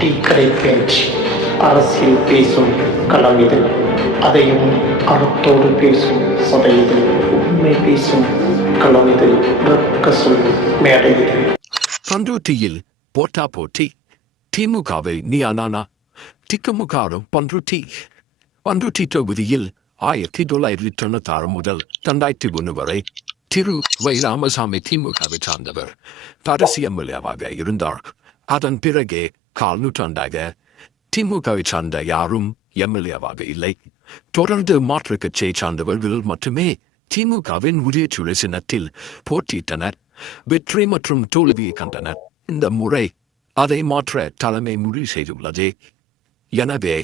டீக்கடை பேச்சு அரசியல் பேசும் களம் இது. அதையும் அறத்தோடு பேசும் சபை இது. உண்மை பேசும் களம் இது. உறக்க சொல்லும் மேடை இது. பண்ருட்டியில் போட்டா போட்டி திமுகவை நீயானா திக்குமுகாரும் பண்ருட்டி தொகுதியில் 1996 முதல் 2001 வரை திரு வை ராமசாமி திமுகவை சார்ந்தவர் கடைசி எம்எல்ஏவாக இருந்தார். அதன் பிறகே 4 நூற்றாண்டாக திமுகவை சார்ந்த யாரும் எம்எல்ஏவாக இல்லை. தொடர்ந்து மாற்றுக் கட்சியை சார்ந்தவர்கள் மட்டுமே திமுகவின் உதயசூழல் சின்னத்தில் போட்டியிட்டனர். வெற்றி மற்றும் தோல்வியை கண்டனர். இந்த முறை அதை மாற்ற தலைமை முடிவு செய்துள்ளது. எனவே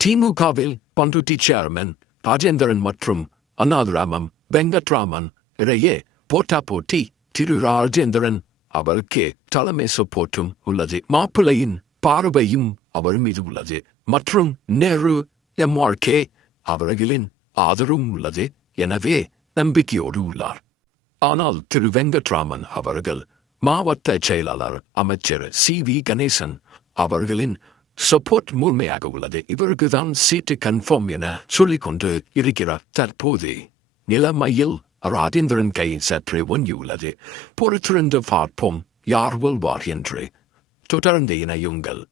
திமுகவில் பண்ருட்டி சேர்மன் ராஜேந்திரன் மற்றும் அண்ணாதுராமன் வெங்கட்ராமன் இடையே போட்டா போட்டி. திரு ராஜேந்திரன் அவருக்கு தலைமை சப்போர்ட்டும் உள்ளது. மாப்பிள்ளையின் பார்வையும் அவர் மீது உள்ளது. மற்றும் நேரு எம்ஆர்கே அவர்களின் ஆதரவும் உள்ளது. எனவே நம்பிக்கையோடு உள்ளார். ஆனால் திரு வெங்கட்ராமன் அவர்கள் மாவட்ட செயலாளர் அமைச்சர் CV கணேசன் அவர்களின் சப்போர்ட் முழுமையாக உள்ளது. இவருக்கு தான் சீட்டு கன்ஃபார்ம் என சொல்லிக்கொண்டு இருக்கிறார். தற்போது நிலைமையில் ராஜேந்திரன் கை சற்று ஒன்றியுள்ளது. பொறுத்திருந்து பார்ப்போம் யார் வெல்வார் என்று. தொடர்ந்து இணையுங்கள்.